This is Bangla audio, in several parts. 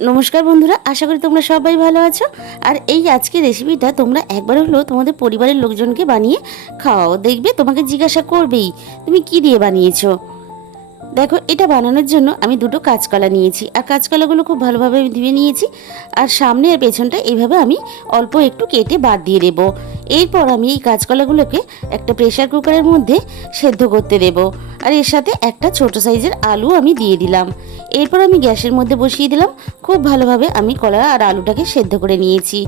নমস্কার বন্ধুরা, আশা করি তোমরা সবাই ভালো আছো। আর এই আজকের রেসিপিটা তোমরা একবার হলেও তোমাদের পরিবারের লোকজনকে বানিয়ে খাওয়াও, দেখবে তোমাকে জিজ্ঞাসা করবেই তুমি কি দিয়ে বানিয়েছো। দেখো, এটা বানানোর জন্য আমি দুটো কাঁচকলা নিয়েছি, আর কাঁচকলাগুলো খুব ভালোভাবে ধুয়ে নিয়েছি। আর সামনে আর পেছনটা এইভাবে আমি অল্প একটু কেটে বাদ দিয়ে দেবো। এরপর আমি এই কাঁচকলাগুলোকে একটা প্রেসার কুকারের মধ্যে সেদ্ধ করতে দেব। আর এর সাথে একটা ছোট সাইজের আলু আমি দিয়ে দিলাম। এরপর আমি গ্যাসের মধ্যে বসিয়ে দিলাম। খুব ভালোভাবে আমি কলা আর আলুটাকে সেদ্ধ করে নিয়েছি।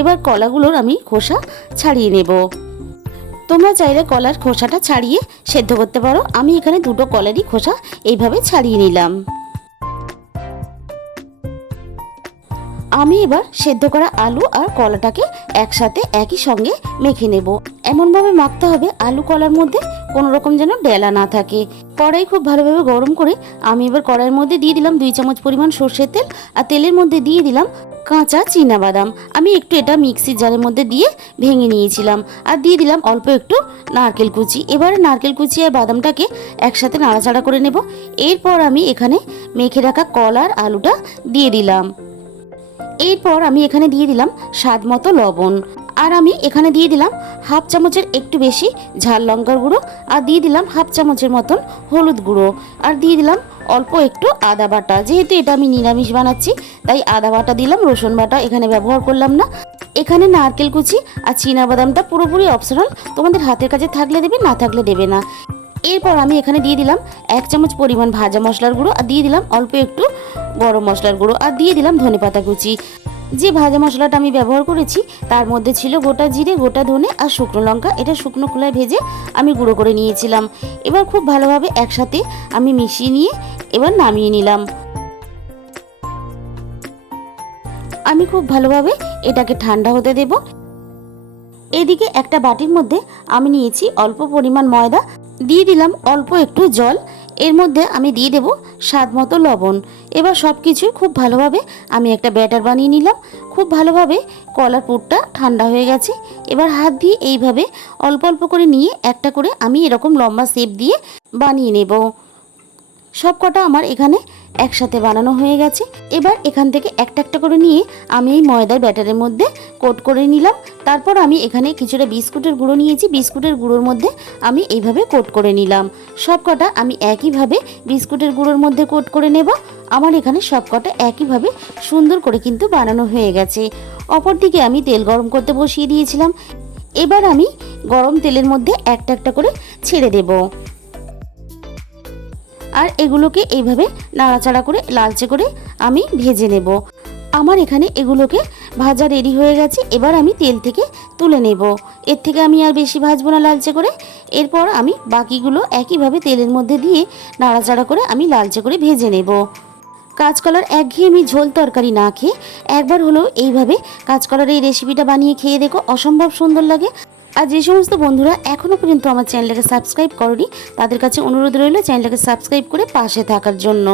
এবার কলাগুলোর আমি খোসা ছাড়িয়ে নেব। তোমরা চাইলে কলার খোসাটা ছাড়িয়ে সেদ্ধ করতে পারো। আমি এখানে দুটো কলারই খোসা এইভাবে ছাড়িয়ে নিলাম। আমি এবার সেদ্ধ করা আলু আর কলাটাকে একসাথে একই সঙ্গে মেখে নেব। এমনভাবে মাখতে হবে আলু কলার মধ্যে কোনো রকম যেন ডেলা না থাকে। কড়াই খুব ভালোভাবে গরম করে আমি এবার কড়াইয়ের মধ্যে দিয়ে দিলাম 2 চামচ পরিমাণ সর্ষের তেল, আর তেলের মধ্যে দিয়ে দিলাম কাঁচা বাদাম। আমি একটু এটা মিক্সির জারের মধ্যে দিয়ে ভেঙে নিয়েছিলাম। আর দিয়ে দিলাম অল্প একটু নারকেল কুচি। এবারে নারকেল কুচি আর বাদামটাকে একসাথে নাড়াচাড়া করে নেব। এরপর আমি এখানে মেখে রাখা কলা আর আলুটা দিয়ে দিলাম। এরপর আমি এখানে দিয়ে দিলাম স্বাদ মতো লবণ। আর আমি এখানে দিয়ে দিলাম হাফ চামচের একটু বেশি ঝাল লঙ্কার গুঁড়ো, আর দিয়ে দিলাম হাফ চামচের মতন হলুদ গুঁড়ো, আর দিয়ে দিলাম অল্প একটু আদা বাটা। যেহেতু এটা আমি নিরামিষ বানাচ্ছি তাই আদা বাটা দিলাম, রসুন বাটা এখানে ব্যবহার করলাম না। এখানে নারকেল কুচি আর বাদামটা পুরোপুরি অপশনাল, তোমাদের হাতের কাছে থাকলে দেবে, না থাকলে দেবে না। এরপর আমি এখানে দিয়ে দিলাম 1 চামচ পরিমাণ ভাজা মশলার গুঁড়ো, আর দিয়ে দিলাম অল্প একটু গরম মশলার গুঁড়ো, আর দিয়ে দিলাম ধনেপাতা কুচি। যে ভাজা মশলাটা আমি ব্যবহার করেছি তার মধ্যে ছিল গোটা জিরে, গোটা ধনে আর শুকনো লঙ্কা। এটা শুকনো খোলায় ভেজে আমি গুঁড়ো করে নিয়েছিলাম। এবার খুব ভালোভাবে একসাথে আমি মিশিয়ে নিয়ে এবার নামিয়ে নিলাম। আমি খুব ভালোভাবে এটাকে ঠান্ডা হতে দেব। এদিকে একটা বাটির মধ্যে আমি নিয়েছি অল্প পরিমাণ ময়দা, দিয়ে দিলাম অল্প একটু জল, এর মধ্যে আমি দিয়ে দেব স্বাদ মতো লবণ। এবার সব কিছু খুব ভালোভাবে আমি একটা ব্যাটার বানিয়ে নিলাম। খুব ভালোভাবে কলার পুরটা ঠান্ডা হয়ে গেছে। এবার হাত দিয়ে এইভাবে অল্প অল্প করে নিয়ে একটা করে আমি এরকম লম্বা শেপ দিয়ে বানিয়ে নেব। সব কটা আমার এখানে একসাথে বানানো হয়ে গেছে। এবার এখান থেকে একটা একটা করে নিয়ে আমি এই ময়দার ব্যাটারের মধ্যে কোট করে নিলাম। তারপর আমি এখানে কিছুটা বিস্কুটের গুঁড়ো নিয়েছি, বিস্কুটের গুঁড়োর মধ্যে আমি এইভাবে কোট করে নিলাম। সব কটা আমি একইভাবে বিস্কুটের গুঁড়োর মধ্যে কোট করে নেব। আমার এখানে সব কটা একইভাবে সুন্দর করে কিন্তু বানানো হয়ে গেছে। অপরদিকে আমি তেল গরম করতে বসিয়ে দিয়েছিলাম। এবার আমি গরম তেলের মধ্যে একটা একটা করে ছেড়ে দেব। আর এগুলোকে এইভাবে নাড়াচাড়া করে লালচে করে আমি ভেজে নেব। আমার এখানে এগুলোকে ভাজা রেডি হয়ে গেছে। এবার আমি তেল থেকে তুলে নেব। এর থেকে আমি আর বেশি ভাজবো না লালচে করে। এরপর আমি বাকিগুলো একইভাবে তেলের মধ্যে দিয়ে নাড়াচাড়া করে আমি লালচে করে ভেজে নেব। কাঁচকলার একঘেয়েমি ঝোল তরকারি না খেয়ে একবার হলেও এইভাবে কাঁচকলার এই রেসিপিটা বানিয়ে খেয়ে দেখো, অসম্ভব সুন্দর লাগে। আর যে সমস্ত বন্ধুরা এখনও পর্যন্ত আমার চ্যানেলটাকে সাবস্ক্রাইব করনি তাদের কাছে অনুরোধ রইল চ্যানেলটাকে সাবস্ক্রাইব করে পাশে থাকার জন্য।